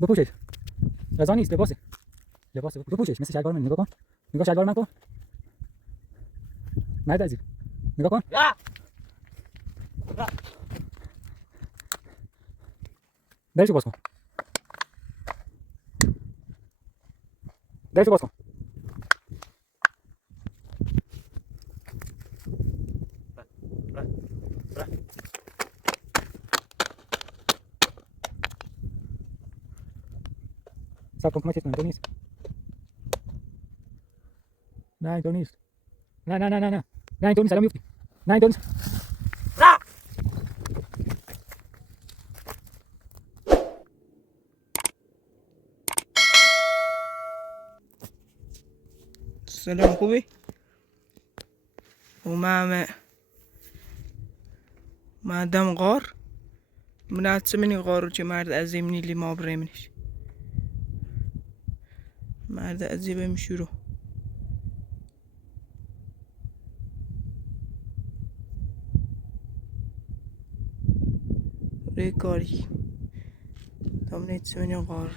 بپوشش. غذا نیست، لباسه. لباسه، بپوشش مثل شلوار من. نگاه کن. نگاه شلوار من کن. مرد عزیز نگاه کن. درشو باز کن. درشو باز کن. سب کن کمکت کنم. تو نیست. نه اینطور نیست. نه نه نه نه نه نه اینطور نیست. الان میفتی. نه اینطور نیست. سلام خوبی؟ ما دم غار مناسبني غارو چه مرد عظیمی لی ما برمنش مرد عظیم میشورو ریکاری تام نتسمني غار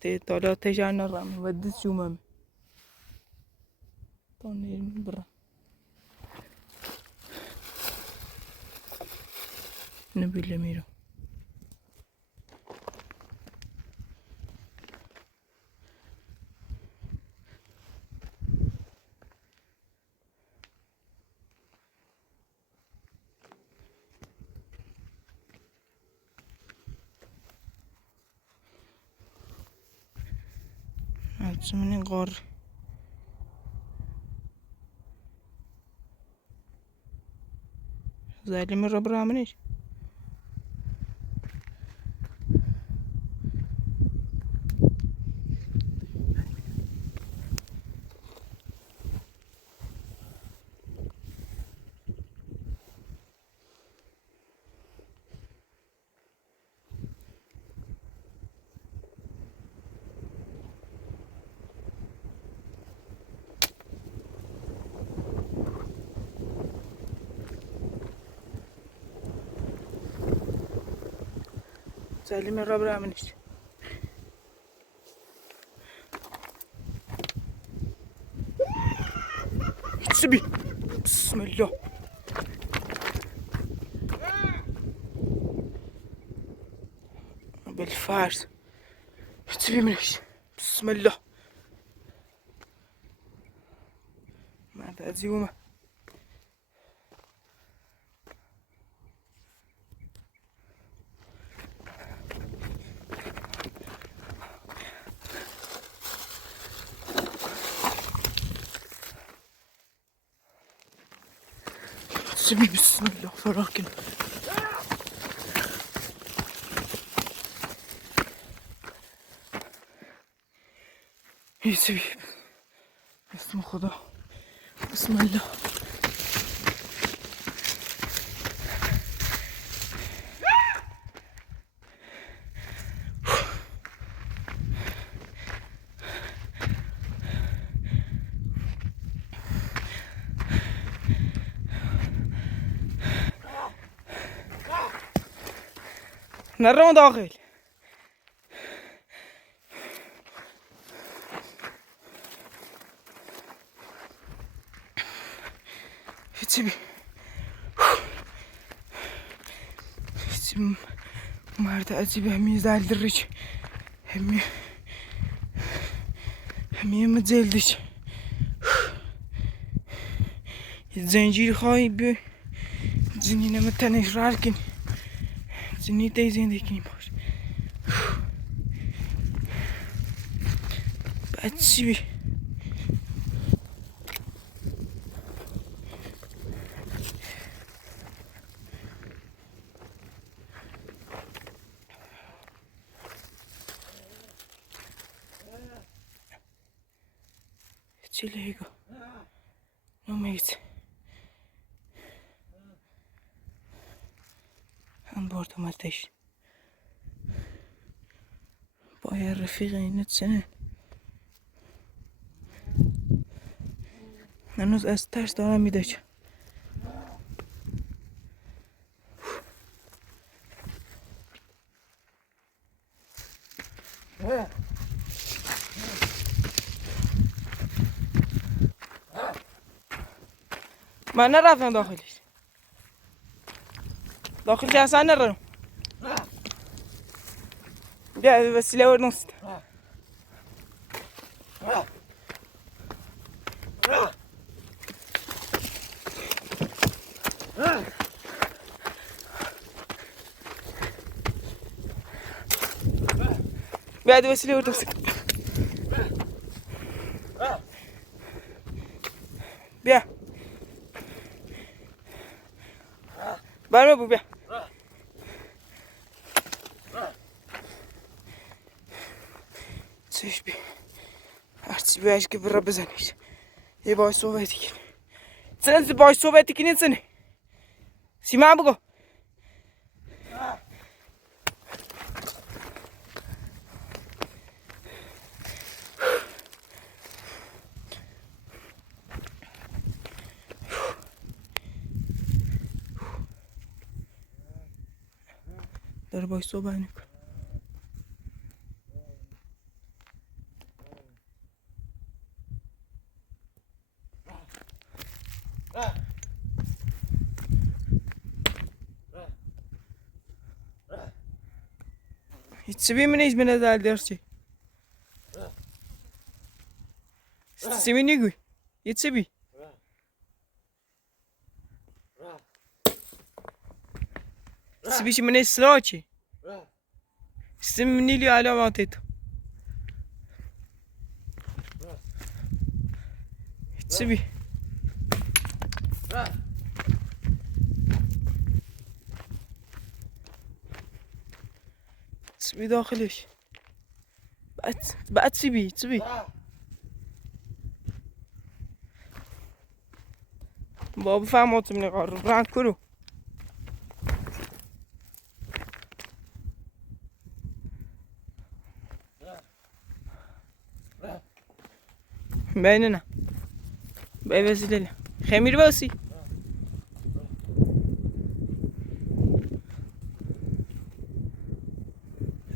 تی طالا تجان رام ودت شومم توني برا نبيل ميرو نتسمني غار زالي مرة برا منيش زالي مرة برا منيش سبي بسم الله بالفارس سبي منيش بسم الله مرد عظيمة سبي بسم الله فراكن هي سبي اسم خدا بسم الله نرون داخل سبي سبي مرد عزيب همي زال درج همي متزلدش الزنجير خايب زنينا متنش راركن زني تيزين ديكني باش بعد سبي Chilego. No mate. هم برد اومدش با یه رفیق اینت سنه هنوز از ترس دارم میدچم من نرفتم داخلش. داخلش اصلا نرم. بیا وسیله ور نست. بیا وسیله ور نست. بیا. برم بو بیا. چش بی. هرچی بیایش که برا بزنیش. یه باید صحبتی کنی. سنه باید صحبتی کنی سنه. سیمان بگو. داره باید صحبت نکن. Hiç sevimini mi ne derlerse? Sevimini gül. Hiç sevi. Sevi mi ne sıraçı? Sevimini li alamat et. Hiç sevi. تسبي داخلش بقت تسبي بابا فهمت من قرر ران كرو بيننا بقى وسيلة خمير باسي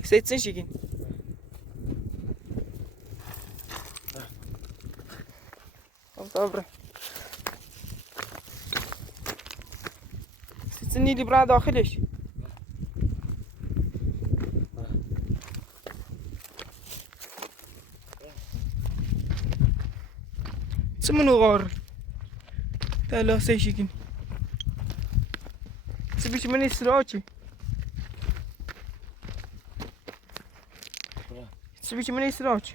Seçsin şekin. Добре. Seçsin nili bura daxiliş. Çımını qar. Tala seçkin. Seçmiş məni sıraçı. Seçmiş məni sıraçı.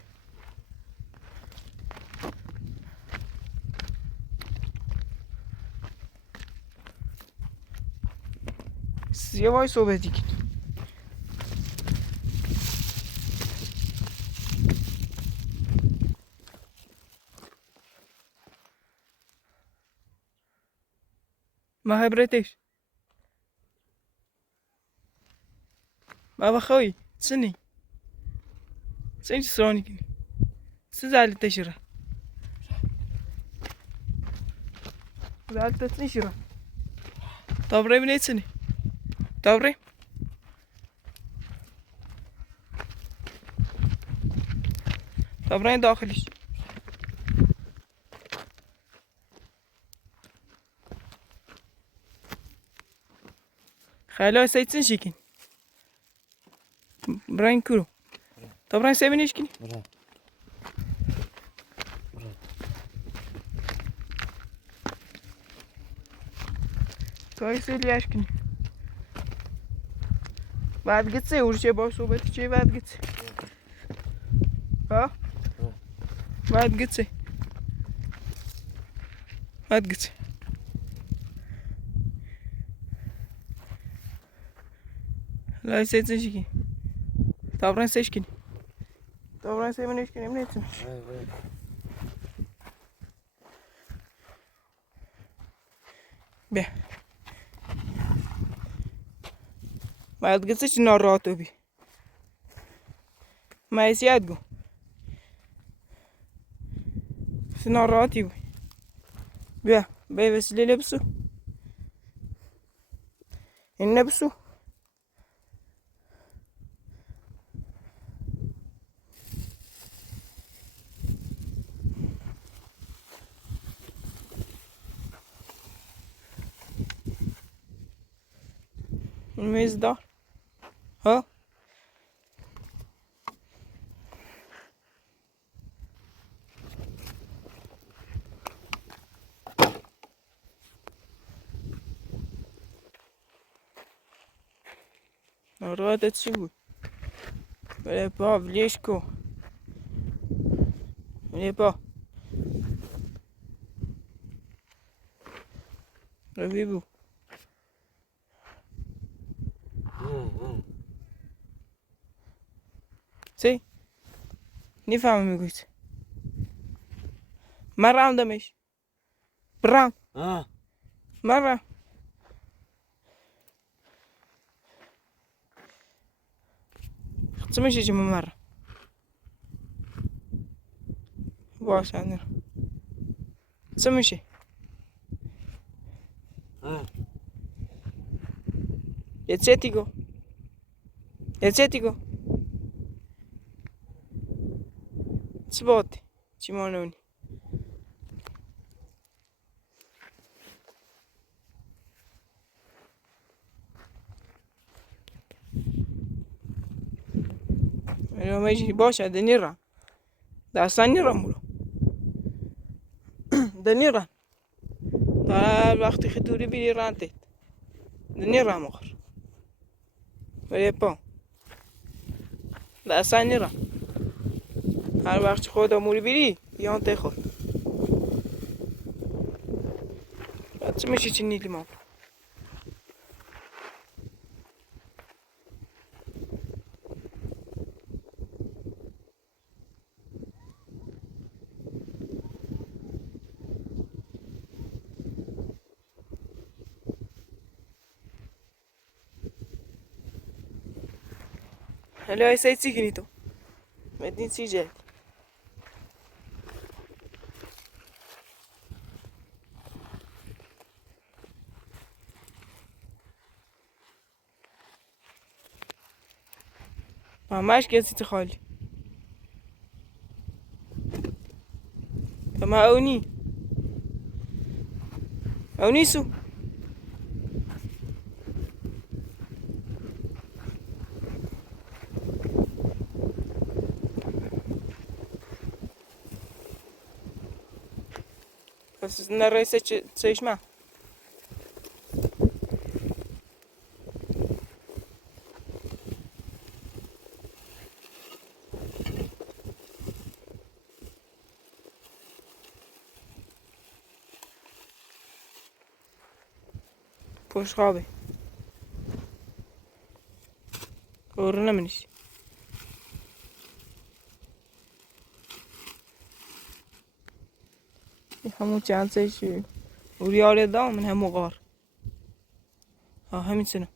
Siz yavaş sohbet edin. محبرتش ما بخوي تسني سروني كني سزعل تشرة زعلت تنشرة طابري من تسني طابري طابرين داخلش خلاص سيتسن شيكين براين كرو طابرين سيبنيش كني كويس اللي يشكني بعد قد سي ورشي باش صوبت شي بعد قد سي ها بعد قد سي بعد قد سي لا يسيتسن شيكي طابرين سيشكني طابرين سيبنيش كني منيتسن بيه ما تقصش ناراتو بي ما يسيادقو سناراتي بي بيه بيه بس اللي لبسو النبسو این میز دار ها ناراحتت چی بود؟ بله پا ولیش کو بله پا روی بو سی نفهم میگوید من راندمش برام من رام چه میشه چه من باشه نرم چه میشه Eccetico. Eccetico. Sbotti. Cimononi. ما يجي باشا دنيرا دا سانيرا مولو دنيرا دا وقتی خطوری بیری رانتید دنيرا مخر ولی پا دا سانيرا هر وقت خود موری بیری بیان تی خود چه میشه چی نیلی ما هلا هاي سايت سيكنيتو مدين سيجات ما ماش كيسي تخالي فما اوني سو بس نرى سيش ما پشت خوابه کورو نمینیش همون چند سایشی اوریاله دام من همو غار ها همین سنه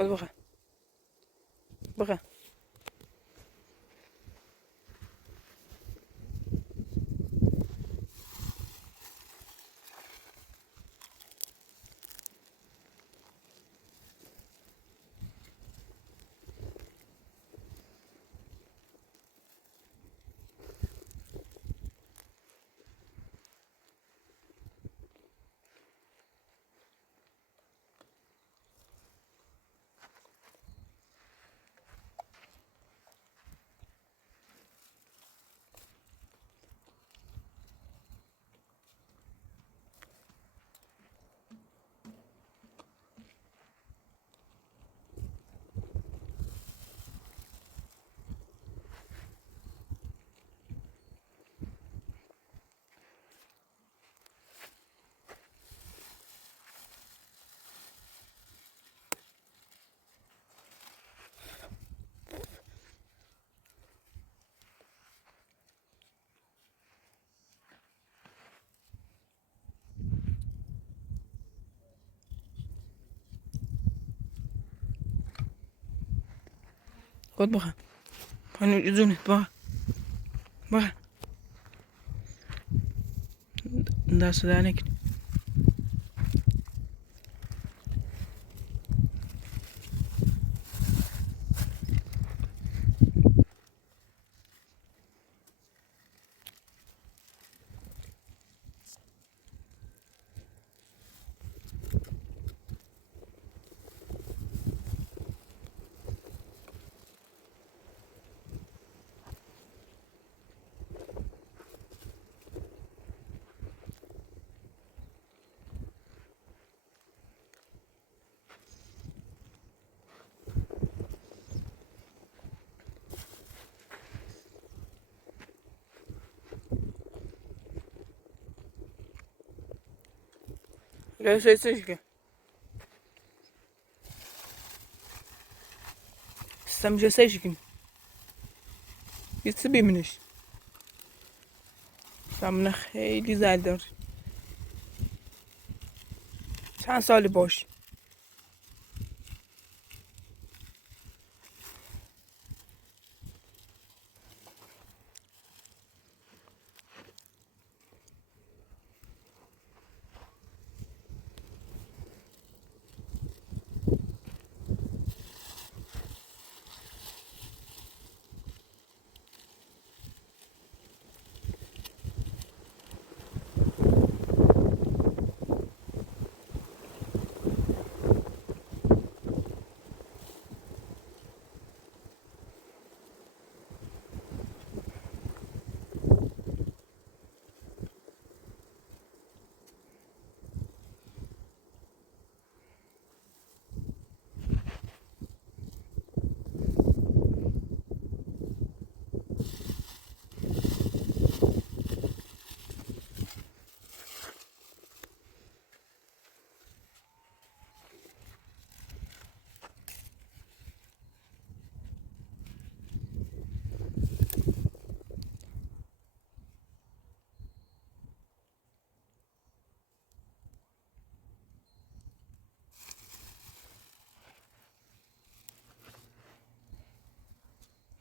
خود بخه بخه خود بخه پنو جونت بخه دست در نکن Gel şey Sistem جسایشیم یه چه ببینش زمان خیلی زل دار چند سالی باش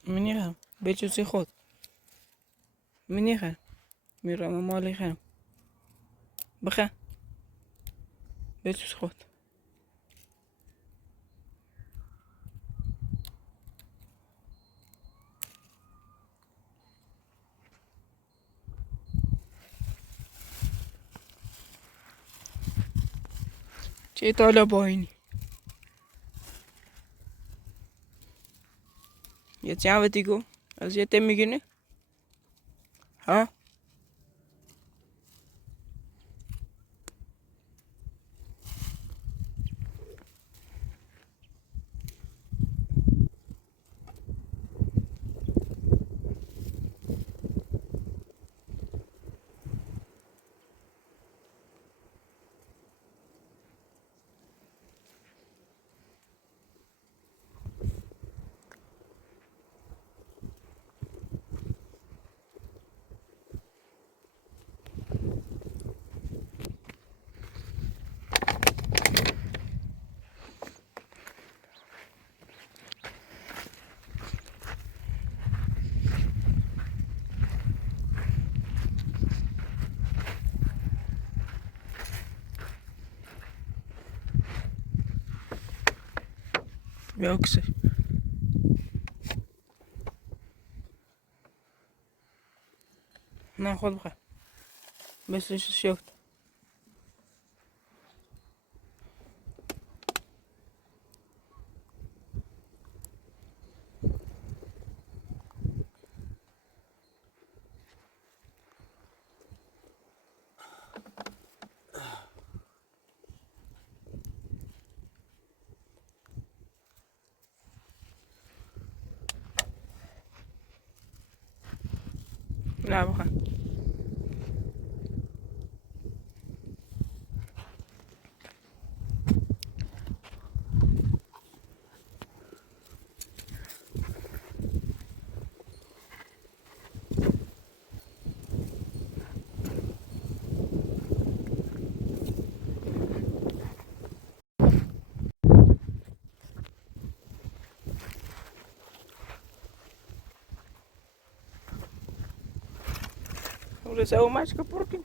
منیخم بچوسی خود منیخم میرم مالی خم بخه بچوس خود چه تالا باینی یه چاوتی گو از یه تم میگیره ها Yoksa. ناخذ بخير بس ايش شفت لا بخير udah jauh mas ke Purkin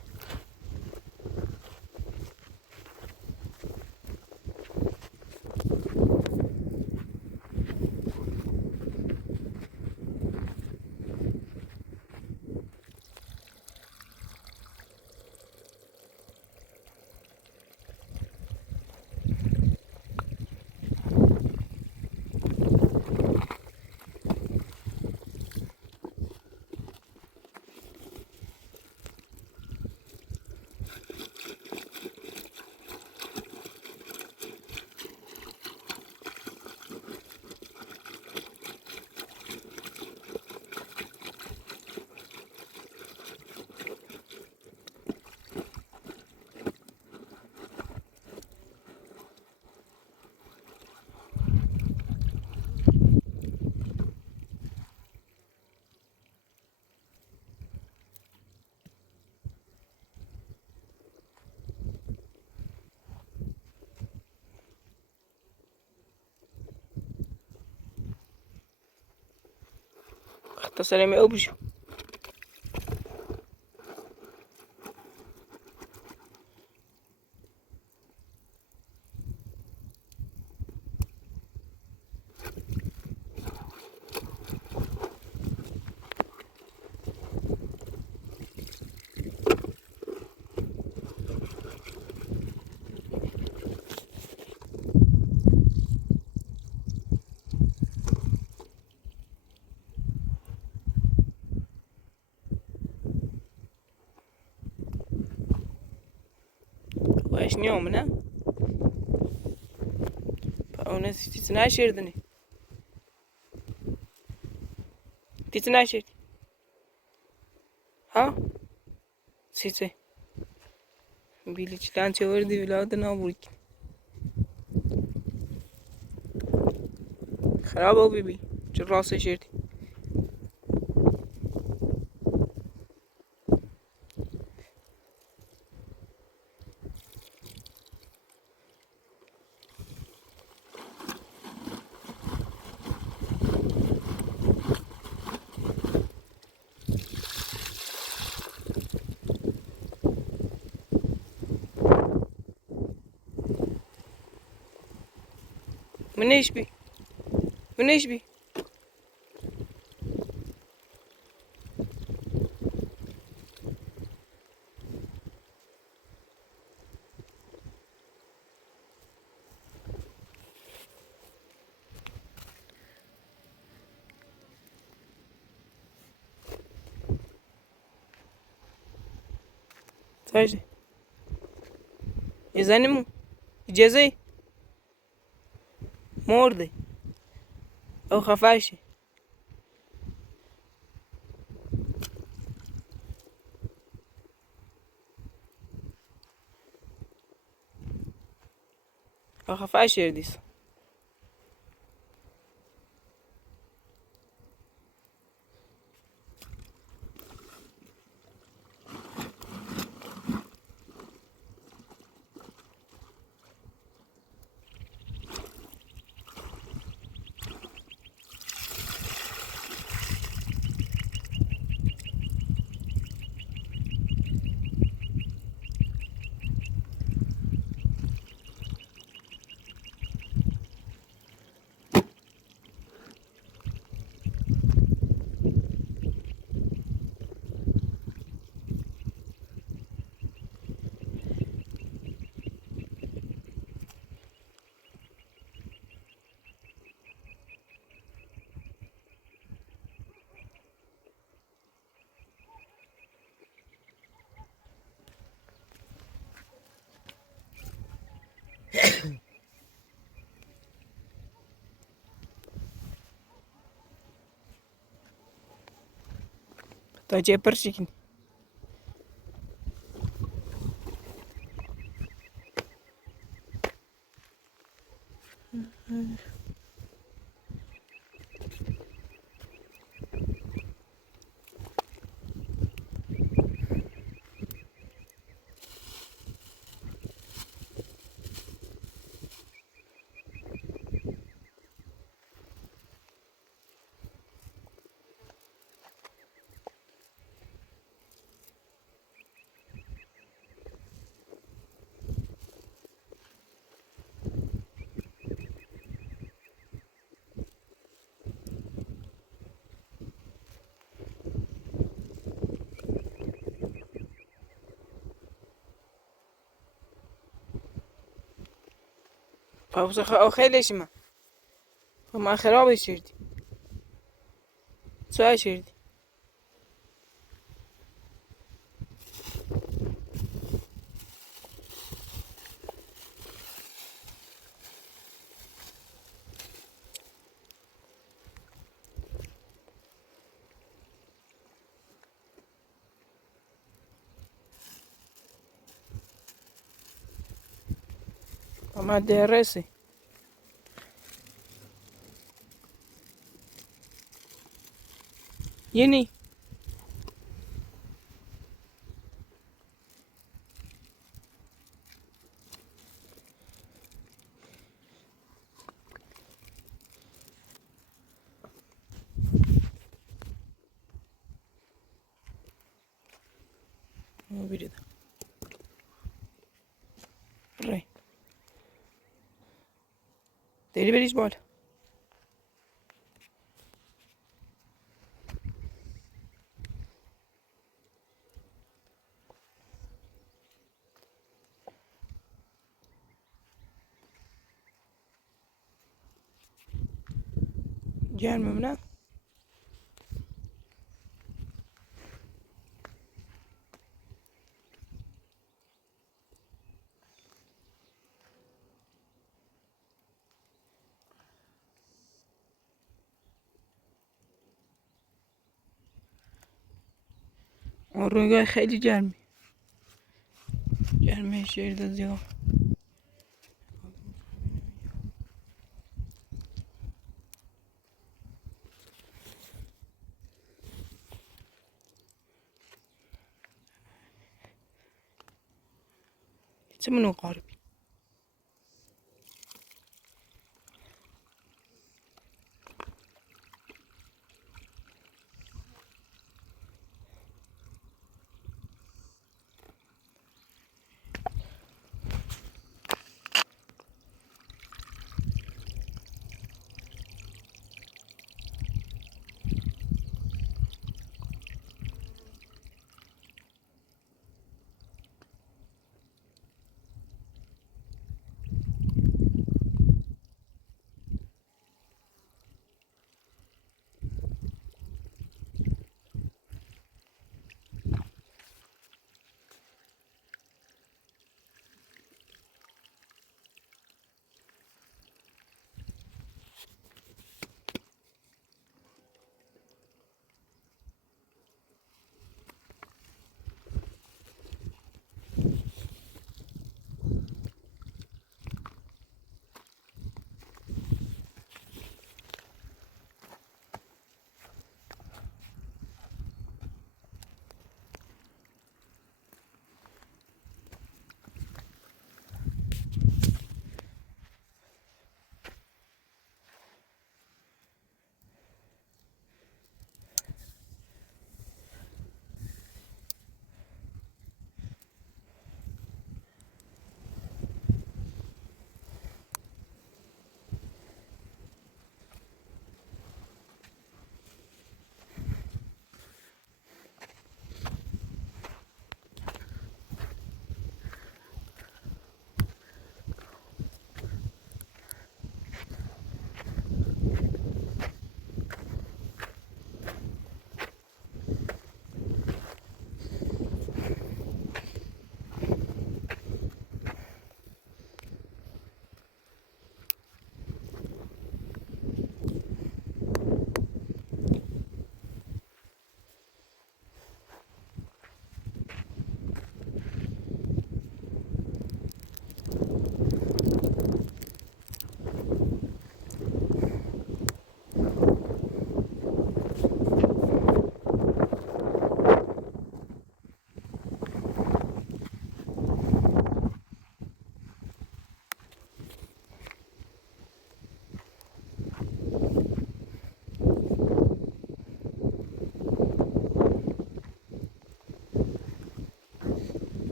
اختصر ما أبجو واش نيومنا فأونس تتناشر دني تتناشر ها سيتي بيلي تلانتي وردي ولادنا وبريك خراب أو بيبي جراسة شيرتي من ايش بي من ايش بي تاجي يزنمو إجازة موردي أو خفاشي أو خفاشي يرديس تا چه پرشکن پاوز خیلیش ما ما خرابش کردی co کردی ما درسه یعنی برید ری داری بریش بالا گرمم نه اون رویگاه خیلی گرمه شهر ده زیاد چه منو قاربی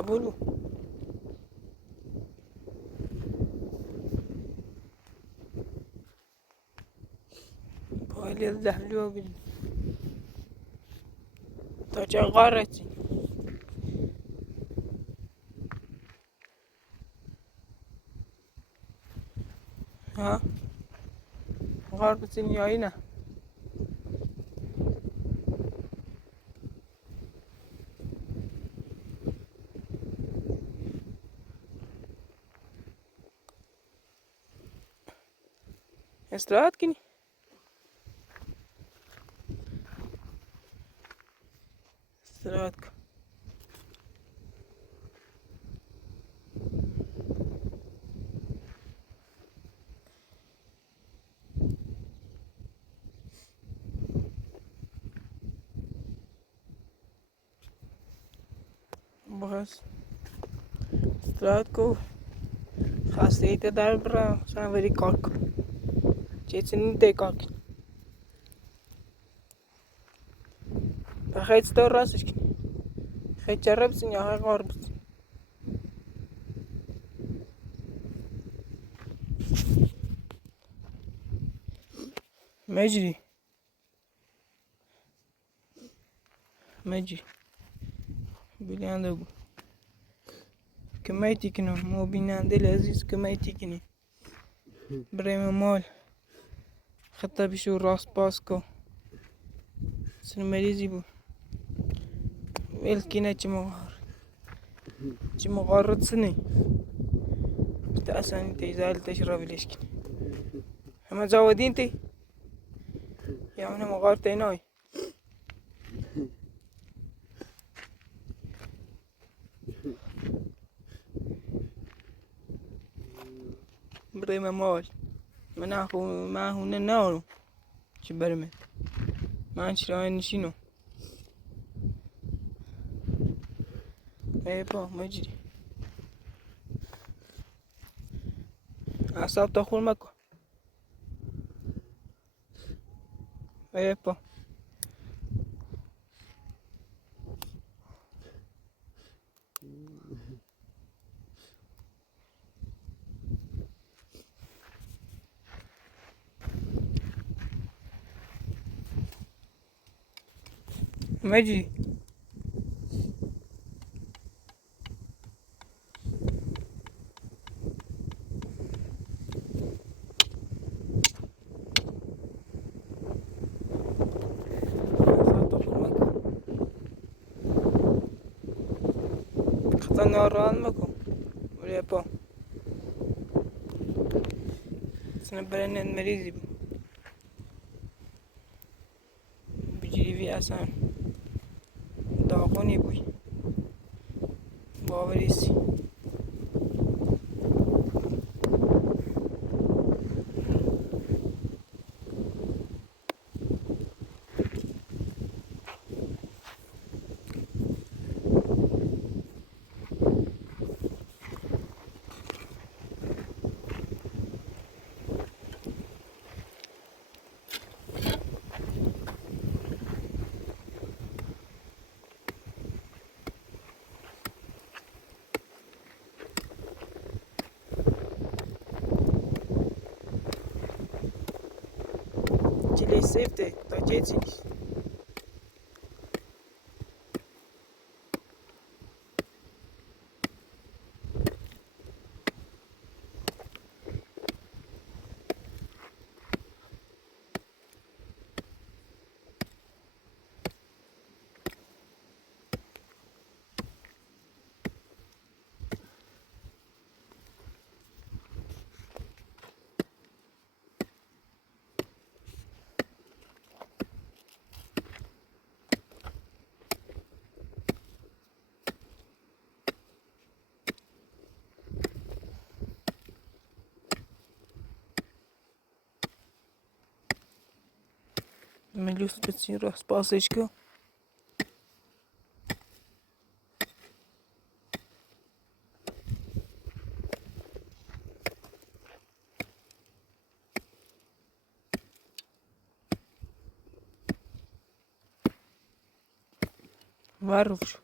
قبول بود. پایلی از دهلو ببین تا چه غارتی ها غار بتین یا نه استراحت کنی استراحت کن بس استراحت کن خسته ایت در برا سن وری کار کن چیزی نیده کار کن بخیت ستور راستش کن خیلی چرا بسین یا خیلی غار بسین مجری بلنده بود کمیتی کنم مو بیننده لذیذ کمیتی کنی برای مال خطا بشو راست باز کو سن مریضی بود ویل کنه چی مغارت سنی بتا اصلا تیزال تشرب ليش كني هم زودين تي يا انا مغارتي ناي بريمة مول مناخو ما هو نناولو شبرمه ما نشراين نشينو ايه با مجري اعصاب تخول مكو ايه با مجري خطنا ران مكو ولا با سنبرن المريض بجري في أسان داغوني بوي باوريسي Чили сефте, то чечились. Melhor спасибо, спасибо. Варуш.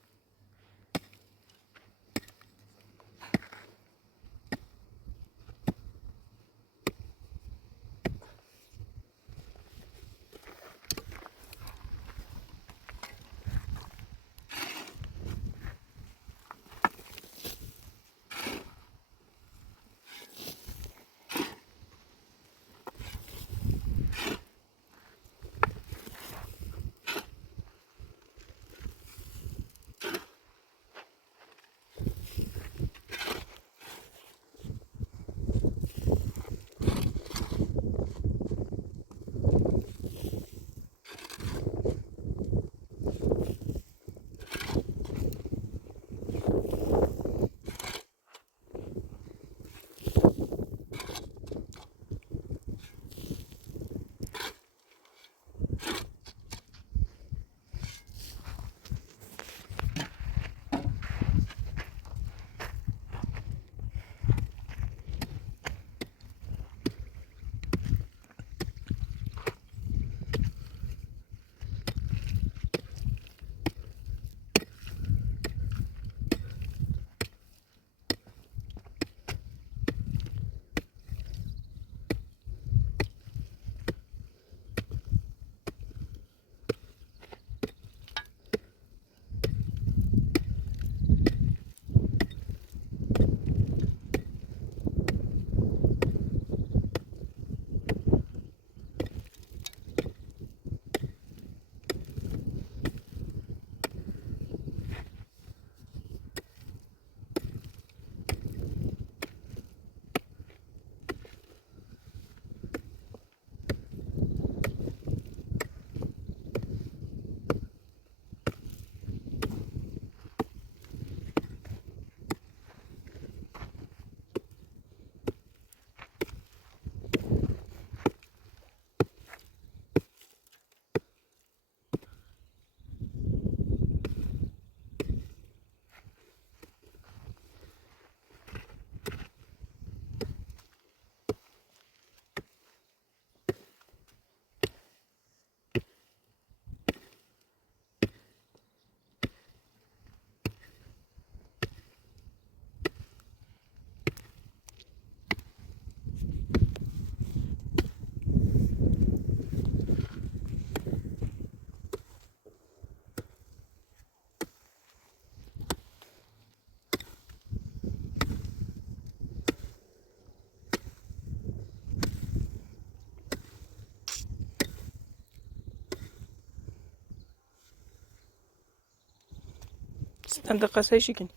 منطقة سيشكن.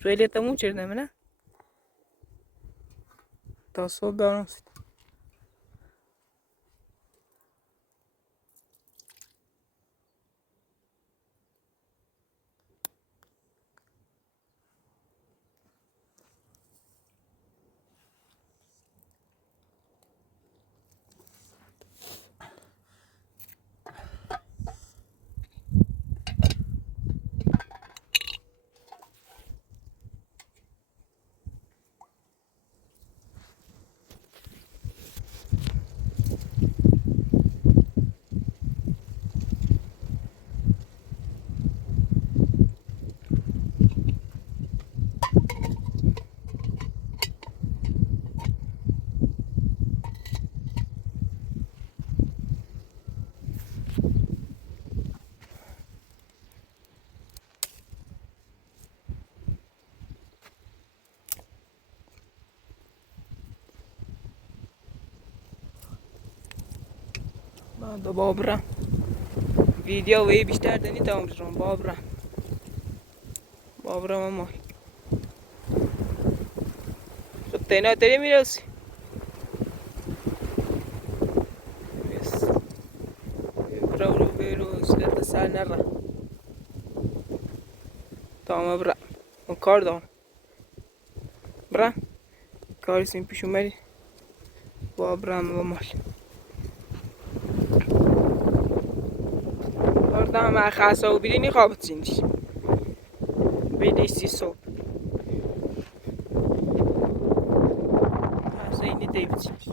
Tuvalet muu çirdim ne? Tasol balans. بعد بابرا فيديو وي بیشتر دنی تمام شدم بابرا ماما خطينا تري میرسی بس برو برو سلت سال نرا تمام برا من کار دارم برا Carlsen پیش اومدی با ابراهام و مال Oradan ben xasa o birini qabıtsınız. Birisi sol. Xasa indi deyibsiniz.